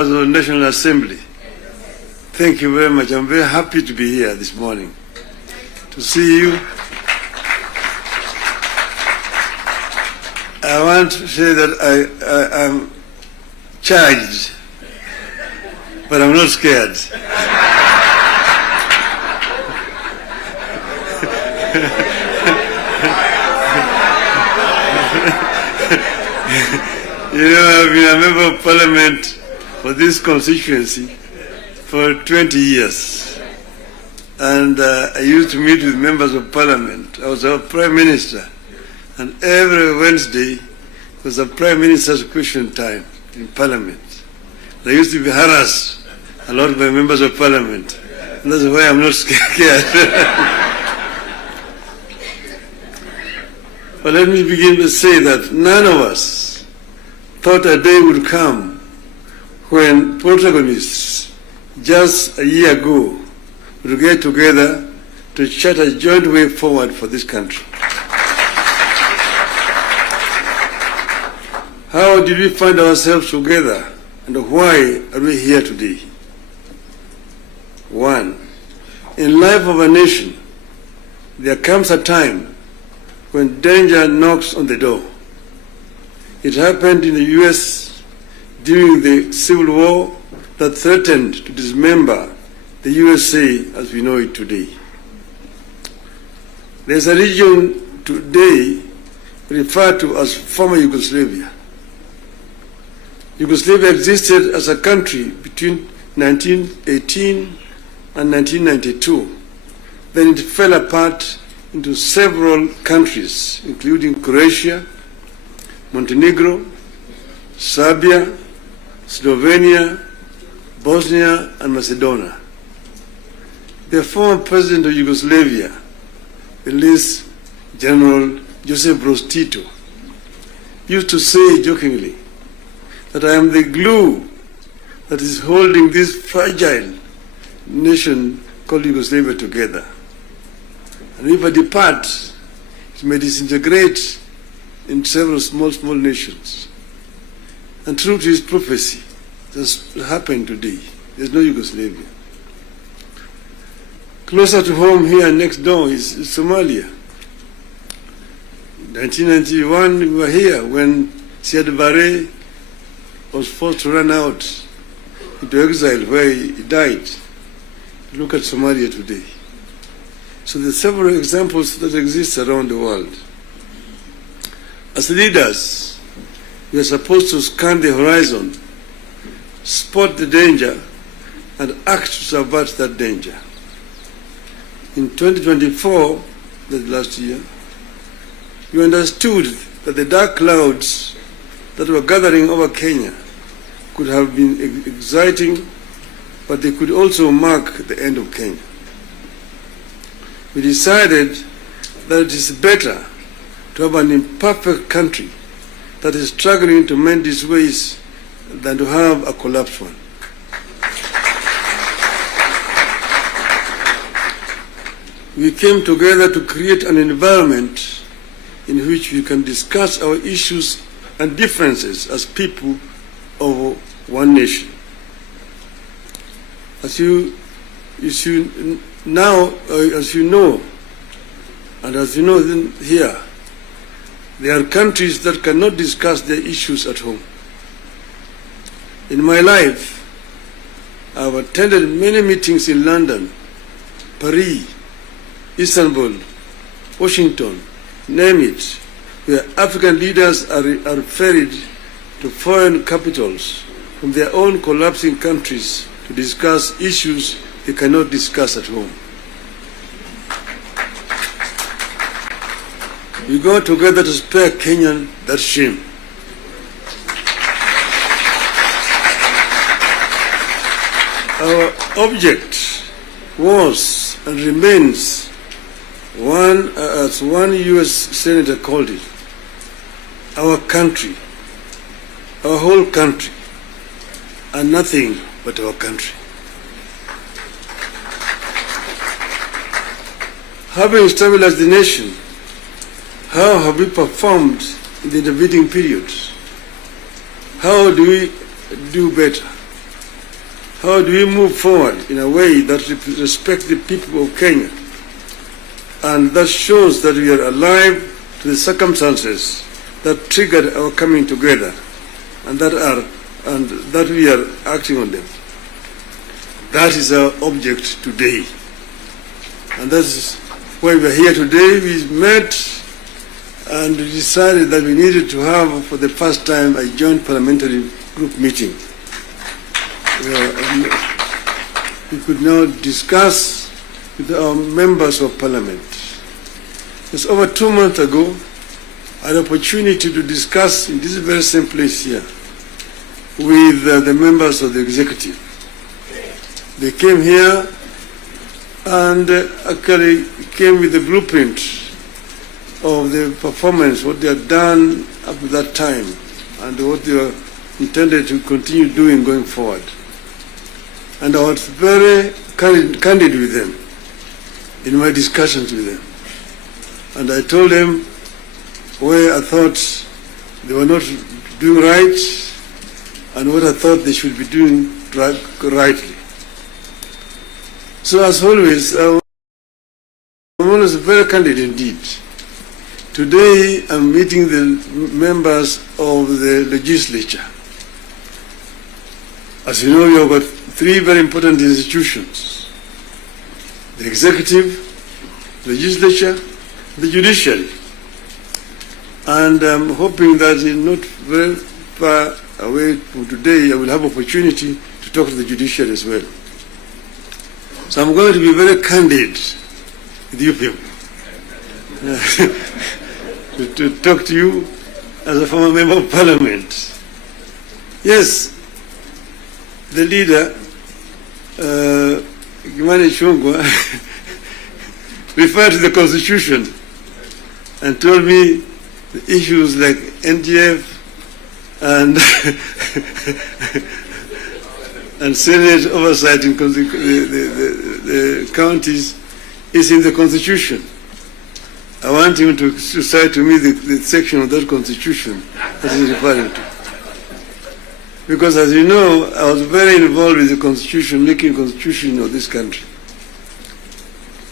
of the National Assembly. Thank you very much. I'm very happy to be here this morning to see you. I want to say that I am charged, but I'm not scared. You know, I've been a member of parliament for this constituency for 20 years. And I used to meet with members of parliament. I was our prime minister. And every Wednesday was a prime minister's question time in parliament. I used to be harassed a lot by members of parliament. And that's why I'm not scared. But let me begin to say that none of us thought a day would come when protagonists just a year ago would get together to chart a joint way forward for this country. How did we find ourselves together, and why are we here today? One, in life of a nation, there comes a time when danger knocks on the door. It happened in the US during the Civil War that threatened to dismember the USA as we know it today. There's a region today referred to as former Yugoslavia. Yugoslavia existed as a country between 1918 and 1992. Then it fell apart into several countries, including Croatia, Montenegro, Serbia, Slovenia, Bosnia, and Macedonia. The former president of Yugoslavia, the late General Josip Broz Tito, used to say jokingly that I am the glue that is holding this fragile nation called Yugoslavia together. And if I depart, it may disintegrate in several small nations. And true to his prophecy, this happened today. There's no Yugoslavia. Closer to home here next door is Somalia. In 1991, we were here when Siad Barre was forced to run out into exile where he died. Look at Somalia today. So there are several examples that exist around the world. As leaders, we are supposed to scan the horizon, spot the danger, and act to subvert that danger. In 2024, that last year, we understood that the dark clouds that were gathering over Kenya could have been exciting, but they could also mark the end of Kenya. We decided that it is better to have an imperfect country that is struggling to mend its ways than to have a collapsed one. We came together to create an environment in which we can discuss our issues and differences as people of one nation. As you know, and as you know here, there are countries that cannot discuss their issues at home. In my life, I have attended many meetings in London, Paris, Istanbul, Washington, name it, where African leaders are ferried to foreign capitals from their own collapsing countries to discuss issues they cannot discuss at home. We go together to spare Kenyan that shame. Our object was and remains one, as one US senator called it, our country, our whole country, and nothing but our country. Having stabilized the nation, how have we performed in the intervening periods? How do we do better? how do we move forward in a way that respects the people of Kenya and that shows that we are alive to the circumstances that triggered our coming together and that we are acting on them. That is our object today. And that's why we are here today. We met and decided that we needed to have, for the first time, a joint parliamentary group meeting. We could now discuss with our members of parliament. Just over 2 months ago, I had an opportunity to discuss in this very same place here with the members of the executive. They came here and actually came with the blueprint of the performance, what they had done up to that time, and what they were intended to continue doing going forward. And I was very candid with them in my discussions with them. And I told them where I thought they were not doing right and what I thought they should be doing rightly. So as always, I'm always very candid indeed. Today I'm meeting the members of the legislature. As you know, we have got 3 very important institutions: the executive, legislature, the judiciary. And I'm hoping that in not very far away from today, I will have opportunity to talk to the judiciary as well. So I'm going to be very candid with you people. to talk to you as a former member of parliament. Yes, the leader, Kimani Ichung'wah, referred to the constitution and told me the issues like NGF and and Senate oversight in the counties is in the constitution. I want him to cite to me the section of that constitution that he's referring to. Because as you know, I was very involved with the constitution, making constitution of this country.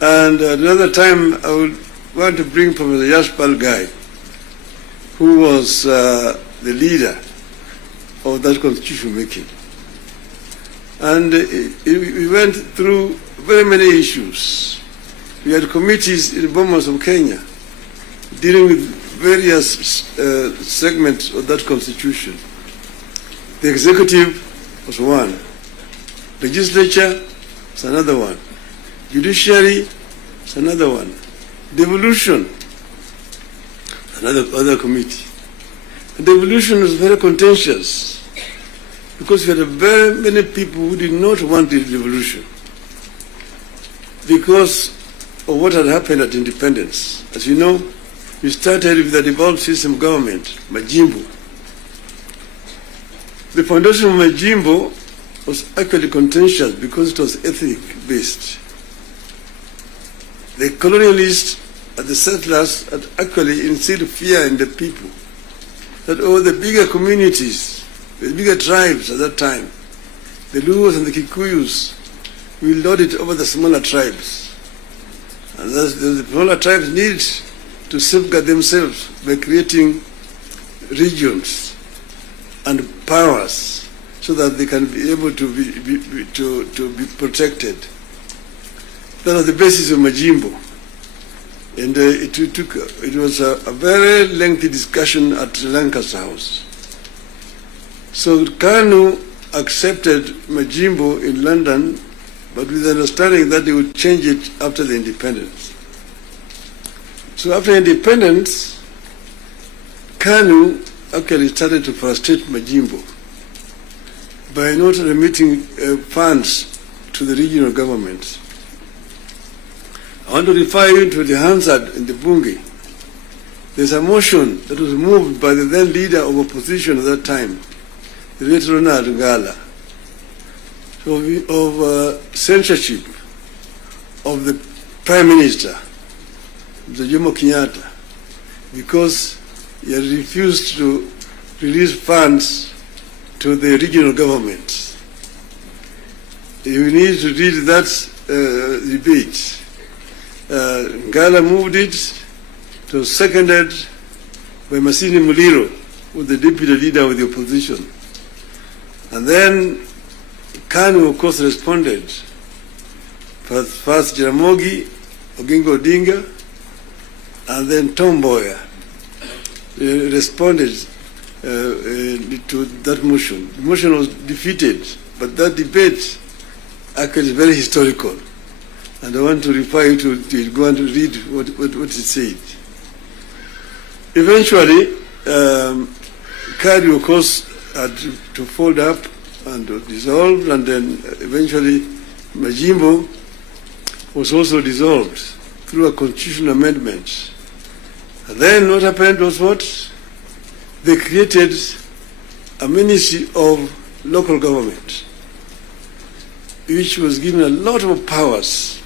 And at another time, I would want to bring Professor Yashpal Gai, who was the leader of that constitution making. And we went through very many issues. We had committees in Bomas of Kenya dealing with various segments of that constitution. The executive was one. Legislature is another one. Judiciary is another one. Devolution, another committee. And devolution was very contentious because we had very many people who did not want the devolution because of what had happened at independence. As you know, we started with the devolved system government, Majimbo. The foundation of Majimbo was actually contentious because it was ethnic-based. The colonialists and the settlers had actually instilled fear in the people that the bigger communities, the bigger tribes at that time, the Luos and the Kikuyus, will lord it over the smaller tribes. And the smaller tribes need to safeguard themselves by creating regions and powers so that they can be able to be protected. That was the basis of Majimbo. And it was a very lengthy discussion at Lancaster House. So KANU accepted Majimbo in London, but with the understanding that they would change it after the independence. So after independence, KANU actually started to frustrate Majimbo by not remitting funds to the regional governments. I want to refer you to the Hansard in the Bunge. There's a motion that was moved by the then leader of opposition at that time, the late Ronald Ngala, of censorship of the Prime Minister, Mr. Jomo Kenyatta, because he had refused to release funds to the regional governments. You need to read that debate. Ngala moved it, it was seconded by Masini Muliro, who was the deputy leader of the opposition. And then Kanu, of course, responded. First Jaramogi, Oginga Odinga, and then Tom Mboya responded to that motion. The motion was defeated, but that debate actually is very historical. And I want to refer you to go and read what it said. Eventually, KADU, of course, had to fold up and dissolve, and then eventually Majimbo was also dissolved through a constitutional amendment. And then what happened was what? They created a Ministry of Local Government, which was given a lot of powers,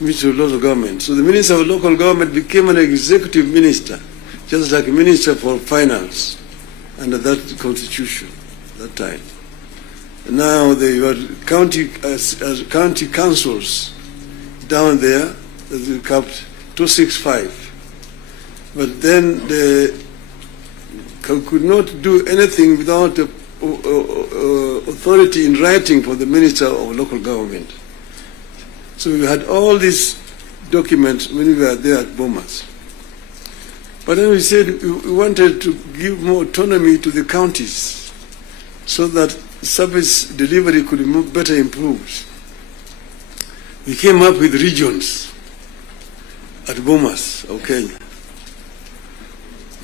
Ministry of Local Government. So the Minister of Local Government became an executive minister, just like a Minister for Finance under that constitution at that time. And now they were county councils down there, they capped 265. But then they could not do anything without authority in writing for the Minister of Local Government. So we had all these documents when we were there at Bomas. But then we said we wanted to give more autonomy to the counties so that service delivery could be better improved. We came up with regions at Bomas of Kenya.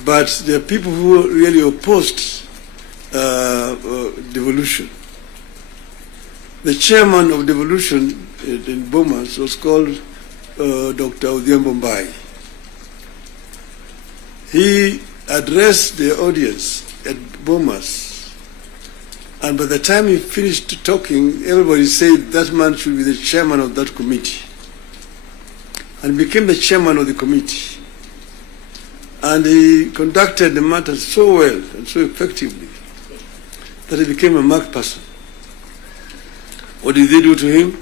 But there are people who really opposed devolution. The chairman of devolution in Bomas was called Dr. Uda-Odm. He addressed the audience at Bomas, and by the time he finished talking, everybody said that man should be the chairman of that committee, and became the chairman of the committee. And he conducted the matter so well and so effectively that he became a marked person. What did they do to him?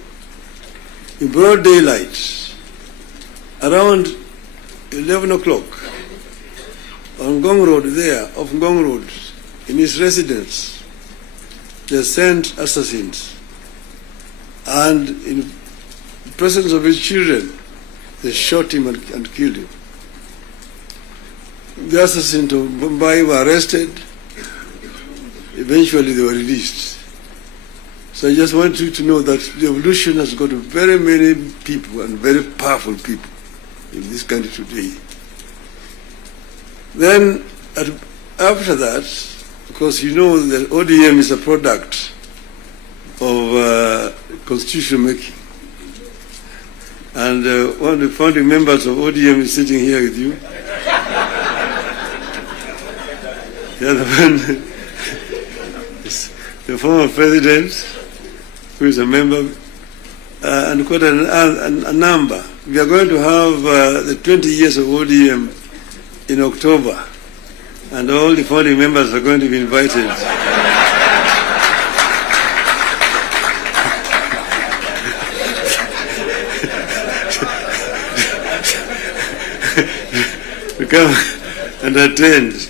In broad daylight, around 11 o'clock, on Ngong Road there, off Ngong Road, in his residence, they sent assassins. And in the presence of his children, they shot him and killed him. The assassins of Mumbai were arrested. Eventually they were released. So I just want you to know that the revolution has got very many people and very powerful people in this country today. Then after that, because you know that ODM is a product of constitution making. And one of the founding members of ODM is sitting here with you. The other one is the former president, who is a member, and quite a number. We are going to have the 20 years of ODM in October, and all the founding members are going to be invited. to come and attend.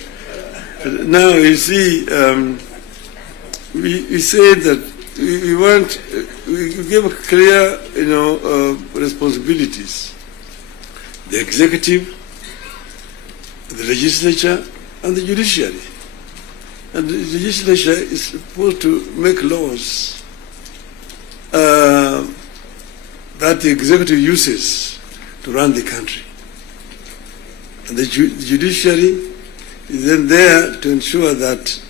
Now you see, we said that we give clear, responsibilities. The executive, the legislature, and the judiciary. And the legislature is supposed to make laws that the executive uses to run the country. And the judiciary is then there to ensure that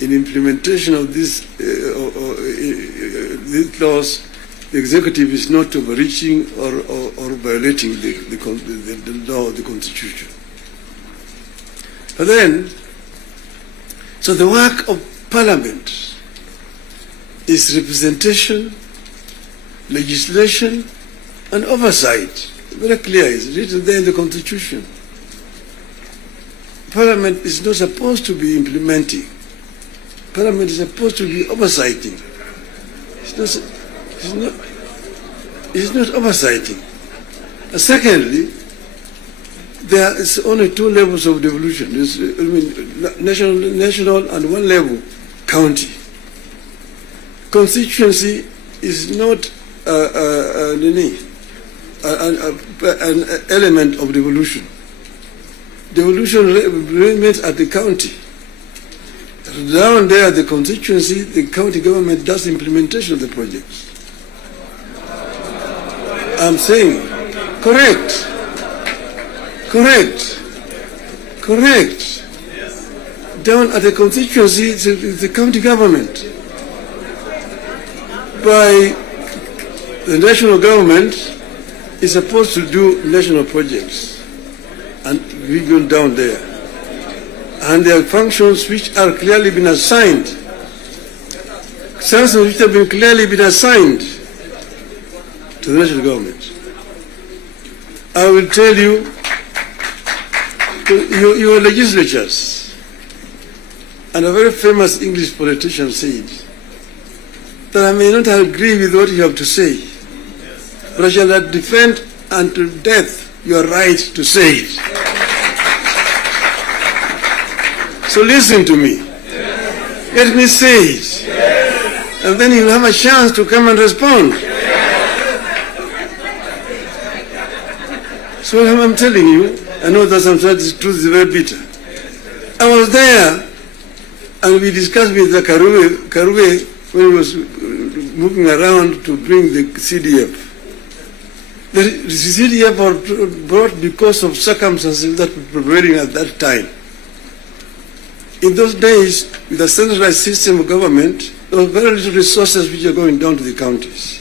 in implementation of these laws, the executive is not overreaching or violating the law of the Constitution. But then, so the work of Parliament is representation, legislation, and oversight. Very clear, it's written there in the Constitution. Parliament is not supposed to be implementing. Parliament is supposed to be oversighting. It's not oversighting. And secondly, there is only two levels of devolution. There's, national and one level, county. Constituency is not an element of devolution. Devolution remains at the county. Down there, the constituency, the county government does implementation of the projects. I'm saying, correct. Down at the constituency, it's the county government. By the national government is supposed to do national projects, and we go down there. And there are functions which are clearly been assigned. Functions which have been clearly been assigned to the national government. I will tell you, your legislatures, and a very famous English politician said that I may not agree with what you have to say, but I shall defend unto death your right to say it. So listen to me. Let me say it. And then you'll have a chance to come and respond. So I'm telling you, I know that sometimes the truth is very bitter. I was there, and we discussed with the Karue when he was moving around to bring the CDF. The CDF was brought because of circumstances that were prevailing at that time. In those days, with a centralized system of government, there were very little resources which are going down to the counties.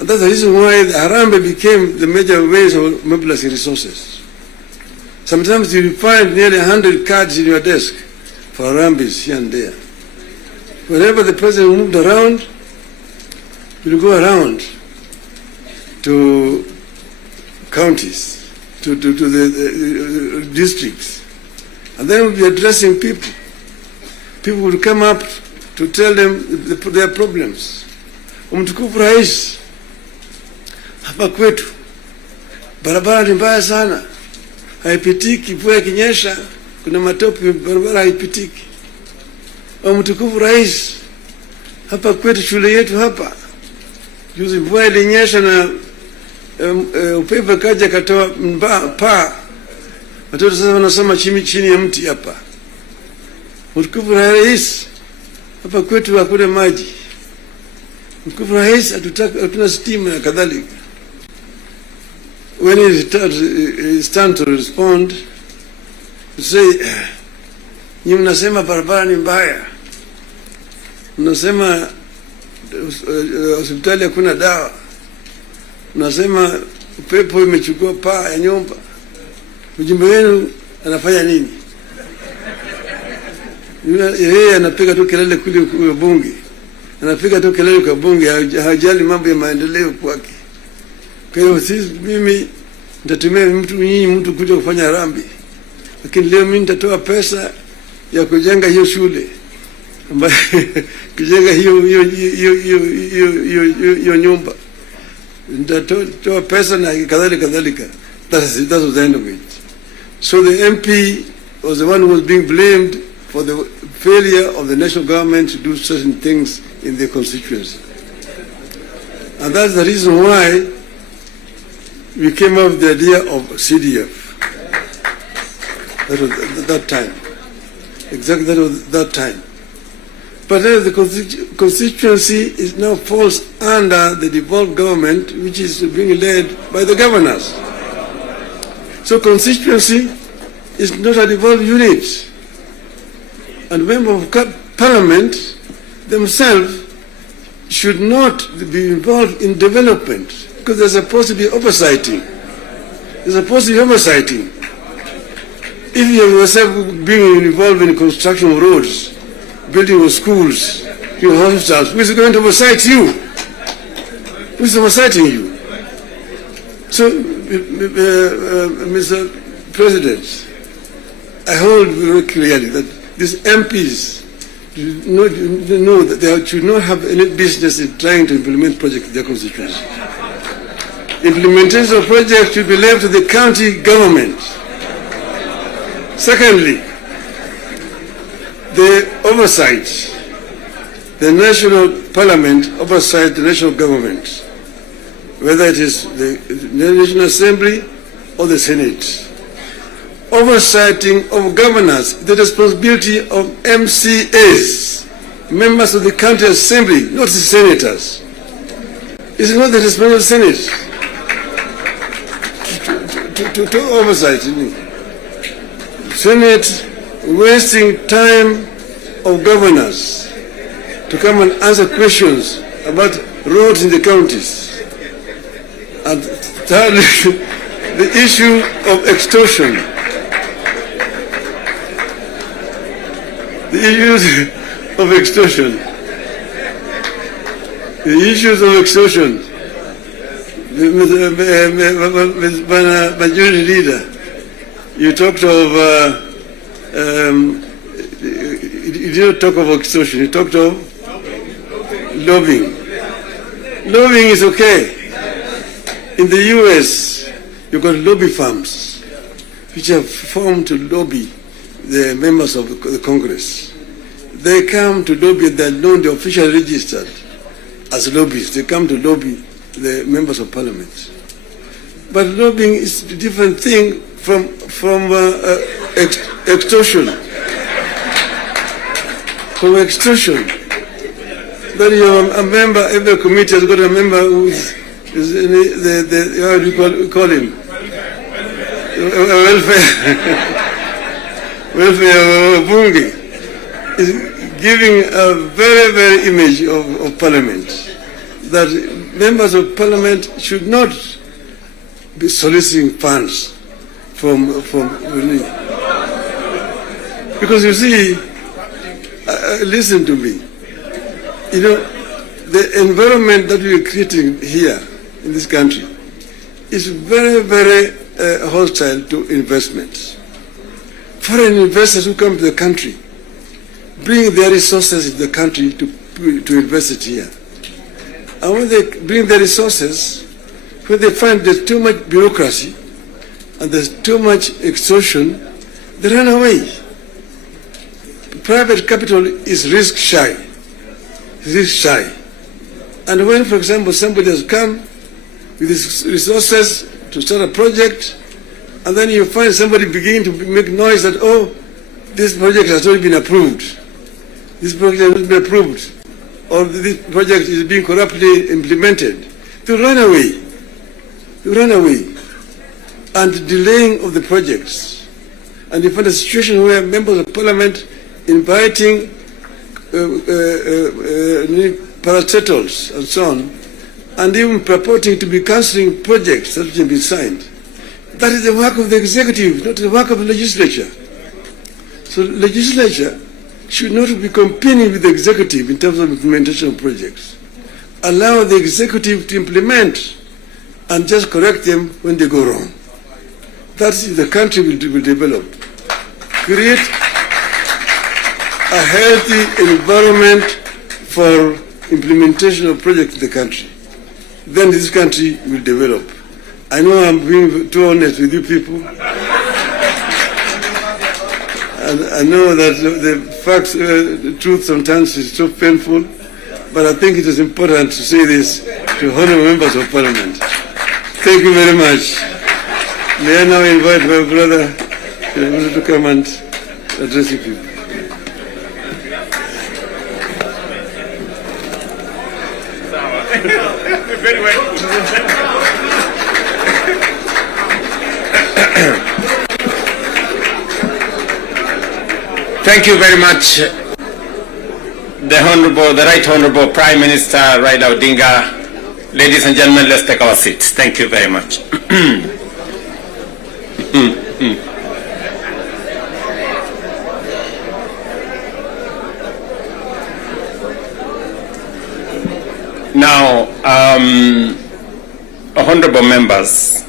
And that's the reason why the Harambee became the major ways of mobilizing resources. Sometimes you find nearly 100 cards in your desk for Harambees here and there. Whenever the president moved around, we'll go around to counties, to the districts. And then we'll be addressing people. People will come up to tell them their problems. Mtukufu Rais, hapa kwetu barabara ni mbaya sana, haipitiki. Mvua ikinyesha kuna matope, barabara haipitiki. Mtukufu Rais, hapa kwetu shule yetu hapa, juzi mvua ilinyesha na upepo kaja katoa paa, watoto sasa wanasoma chini ya mti hapa. Mtukufu Rais, hapa kwetu hakuna maji. Mtukufu Rais, hatuna stima na kadhalika. When he stand to respond, to say, nyinyi mnasema barabara ni mbaya, mnasema hospitali hakuna dawa, mnasema upepo imechukua paa ya nyumba. Mjumbe wenu anafanya nini? Yeye anapiga tu kelele kule kwa bunge, anapiga tu kelele kwa bunge, hajali mambo ya maendeleo kwake. Kwa hiyo mimi nitatumia mtu kuja kufanya harambee, lakini leo mimi nitatoa pesa ya kujenga hiyo shule, ambayo kujenga hiyo nyumba, nitatoa pesa na kadhalika. That was the end of it. So the MP was the one who was being blamed for the failure of the national government to do certain things in their constituency. And that's the reason why we came up with the idea of CDF. That was that time. Exactly, that was that time. But then the constituency is now falls under the devolved government, which is being led by the governors. So constituency is not a devolved unit. And members of parliament themselves should not be involved in development, because they're supposed to be oversighting. They're supposed to be oversighting. If you yourself being involved in construction of roads, building of schools, your hospitals, who is going to oversight you? Who is oversighting you? So, Mr. President, I hold very clearly that these MPs know that they should not have any business in trying to implement projects in their constituency. Implementation of projects should be left to the county government. Secondly, the oversight, the national parliament oversight the national government, whether it is the National Assembly or the Senate. Oversighting of governors, the responsibility of MCAs, members of the county assembly, not the senators. It's not the responsibility of the Senate to oversight. Senate wasting time of governors to come and answer questions about roads in the counties. And thirdly, the issue of extortion. The issues of extortion. The issues of extortion. Majority Leader, you talked of, you didn't talk of extortion, you talked of lobbying. Lobbying is okay. In the US, you've got lobby firms which have formed to lobby the members of the Congress. They come to lobby, they're known, they're officially registered as lobbyists. They come to lobby the members of parliament. But lobbying is a different thing from extortion. From extortion. That you're a member, every committee has got a member who is how do you call him? Welfare bunge is giving a very, very image of parliament, that members of parliament should not be soliciting funds from because you see, listen to me, you know, the environment that we are creating here in this country is very, very hostile to investments. Foreign investors who come to the country bring their resources in the country to invest it here. And when they bring their resources, when they find there's too much bureaucracy and there's too much extortion, they run away. Private capital is risk shy. And when, for example, somebody has come with his resources to start a project, and then you find somebody beginning to make noise that, oh, this project has not been approved. This project has not been approved. Or this project is being corruptly implemented. They run away. And delaying of the projects. And you find a situation where members of parliament inviting parastatals and so on, and even purporting to be cancelling projects that have been signed. That is the work of the executive, not the work of the legislature. So the legislature should not be competing with the executive in terms of implementation of projects. Allow the executive to implement and just correct them when they go wrong. That's the country will develop. Create a healthy environment for implementation of projects in the country. Then this country will develop. I know I'm being too honest with you people. And I know that the facts, the truth sometimes is so painful, but I think it is important to say this to honorable members of parliament. Thank you very much. May I now invite my brother to come and address you people. Very well. Thank you very much, the Right Honorable Prime Minister Raila Odinga. Ladies and gentlemen, let's take our seats. Thank you very much. Now, honorable members,